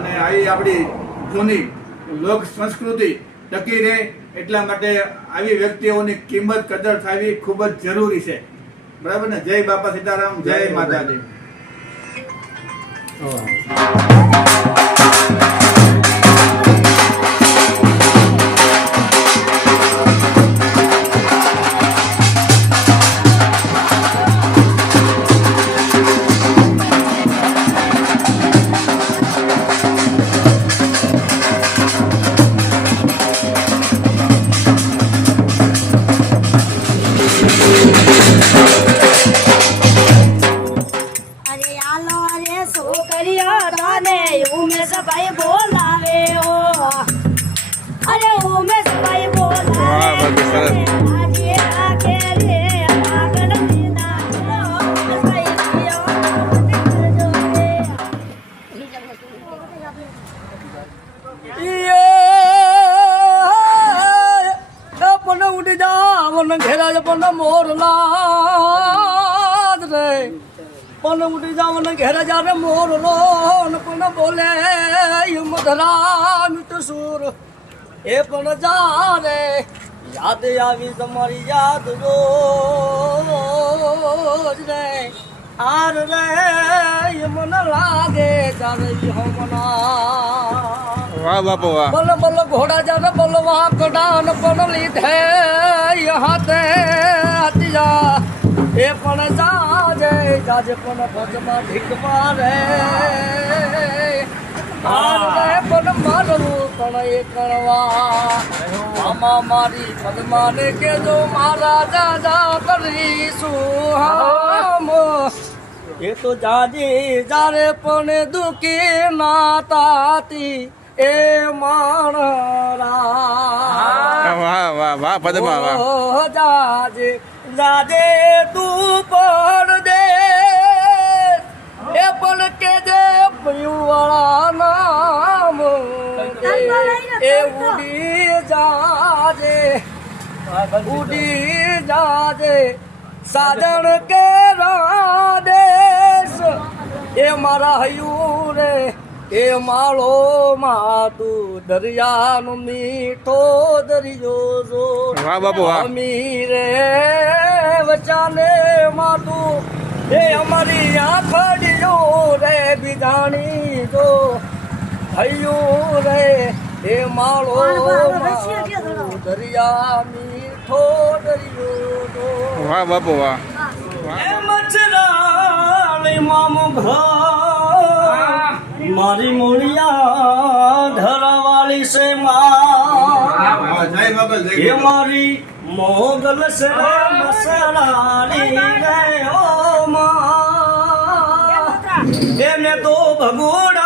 અને આવી આપણી જૂની લોક સંસ્કૃતિ ટકી રહે એટલા માટે આવી વ્યક્તિઓની કિંમત કદર થવી ખૂબ જ જરૂરી છે. બરાબર ને? જય બાપા સીતારામ જય માતાજી. ઘેરા પણ મોરલા રે પણ ઉડી જા મન ઘેરા જા રે મોરલો ન પણ બોલે મધરા મિત સુર એ પણ જા રે. યાદ આવી તમારી યાદ રોજ રે આર રે મન લાગે ચાલે હમણા. વાહ બાપુ વાહ. બલ બલ ઘોડા જર બલ વાકડાન પણ લીધે હાથે હતિયા એ પણ જાજે જાજે પણ ભજમાં ઢીક મારે આમાં મારી પદમાને કેજો મારા દાદા કરીશું એ તો જાજી જારે પણ દુખી ના તાતી એ માણરા. વાહ વાહ વાહ પદમા વાહ. જાજે જાજે તું પણ દે. એ પણ કે જે પીવાળા નામ એ ઉડી જાજે ઉડી જાજે. સાજણ કે રાદેશ એ મારા હયું રે એ માળો માં તું દરિયાનો મીઠો દરિયો જો. વાહ બાપુ વાહ. અમી રે વચાને માં એ અમારી આંખડીઓ રે બીજાણી જો હયું રે એ માળો દરિયા મીઠો દરિયો વાહ બાપુ વાહ. મચરાળી મામો મારી મોડિયા ધરાવાળી છે માં. જય એ મારી મોગલ છે મસરાળી રે ઓ માં. એને તો ભગોડા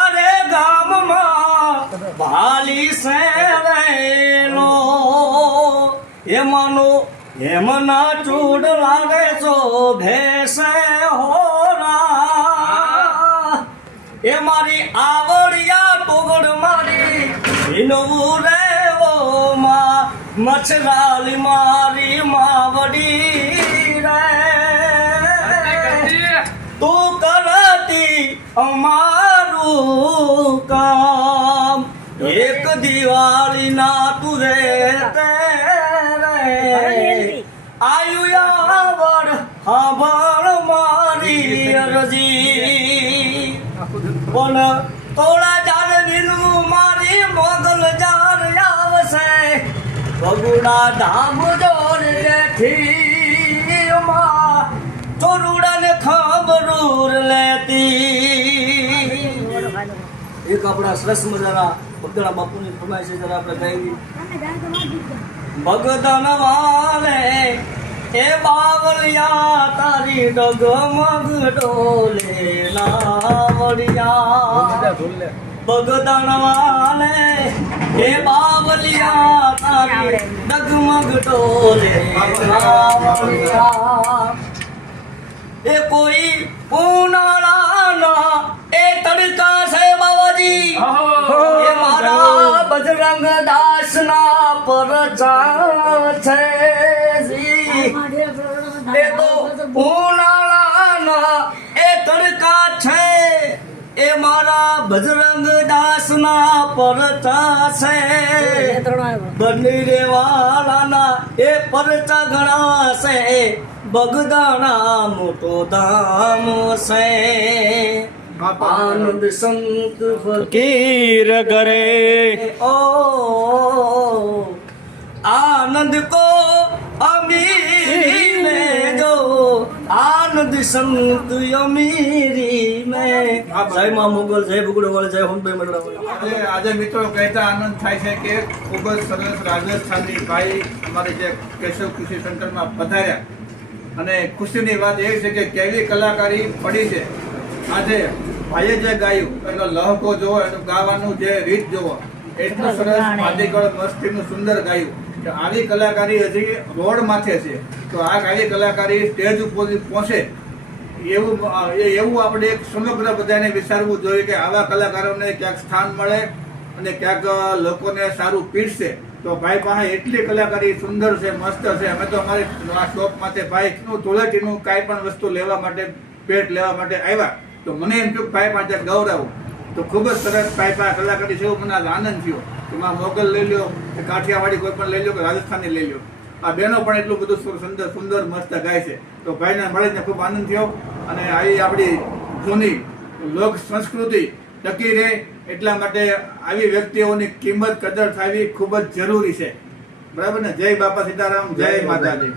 એમાંનો એમના ચૂડ લાગે છો, ભેસે હોરા. એ મારી આવડિયા ટુગડ મારી વિનવું રે ઓ માં મચ્છરાલી મારી માવડી રે. તું કરતી અમારું કામ, એક દિવાળી ના તું રે આયુ યાવર હબર મારી અરજી. બોલ તોડા જાર નીલું મારી મોગલ જાર આવશે. ભગુડા ધામ જોર લેઠી માં ચોરુડા ને ખબરૂર લેતી એક આપણા સરસ મજાના ભક્તના બાપુની ફરમાય છે જરા આપણે ગાઈ ભગતન વાલે એ બાવલિયા તારી ડગમગ ડોલે નાવડિયા ભગતન વાલે એ બાવલિયા તારી ડગમગ ડોલે નાવડિયા એ કોઈ ઉનાળાના એ તડકા છે બાવાજી. એ મારા બજરંગ દાસ ના પરચા છે. એ તો ઉનાળાના એ તડકા છે. એ મારા બજરંગ દાસના પરચા છે બની રેવાળાના એ પરચા ઘણા છે બગદાણા મોટો ધામ છે. આનંદ સંત ફકીર કરે ઓ આનંદ કો અમીરી મેં જો આનંદ સંત અમીરી મે. જય મા મુગલ જય ભુગડોવાળ જય હુંબે મગડાવાળ આજે આજે મિત્રો કહેતા આનંદ થાય છે કે ખૂબ જ સરસ રાજસ્થાનની ભાઈ અમારે જે કેશવ કૃષિ સેન્ટરમાં પધાર્યા. અને ખુશીની વાત એ છે કે કેવી કલાકારી પડી છે. આજે ભાઈએ જે ગાયું એનો લહકો જોવો એનું ગાવાનું જે રીત જોવો એટલું સરસ માદીગળ મસ્તીનું સુંદર ગાયું. કે આવી કલાકારી હજી રોડ માથે છે. તો આ આવી કલાકારી સ્ટેજ ઉપર પહોંચે. એવું એવું આપણે એક સમગ્ર બધાને વિચારવું જોઈએ કે આવા કલાકારોને ક્યાંક સ્થાન મળે અને ક્યાંક લોકોને સારું પીરશે તો ભાઈ પાસે એટલી કલાકારી સુંદર છે મસ્ત છે. અમે તો અમારી શોપ માટે ભાઈ ધૂળેટીનું કાંઈ પણ વસ્તુ લેવા માટે પેટ લેવા માટે આવ્યા. તો મને એમ થયું પાઇપ પાસે ગૌરવ. તો ખૂબ જ સરસ ભાઈ પાસે કલાકારી છે મને આજે આનંદ થયો. કે માં મોગલ લઈ લ્યો કે કાઠિયાવાડી કોઈ પણ લઈ લ્યો કે રાજસ્થાની લઈ લ્યો. આ બહેનો પણ એટલું બધું સુંદર સુંદર મસ્ત ગાય છે. તો ભાઈને મળીને ખૂબ આનંદ થયો. અને આવી આપણી જૂની લોક સંસ્કૃતિ ટકી રહે એટલા માટે આવી વ્યક્તિઓની કિંમત કદર થવી ખૂબ જ જરૂરી છે. બરાબર ને? જય બાપા સીતારામ જય માતાજી.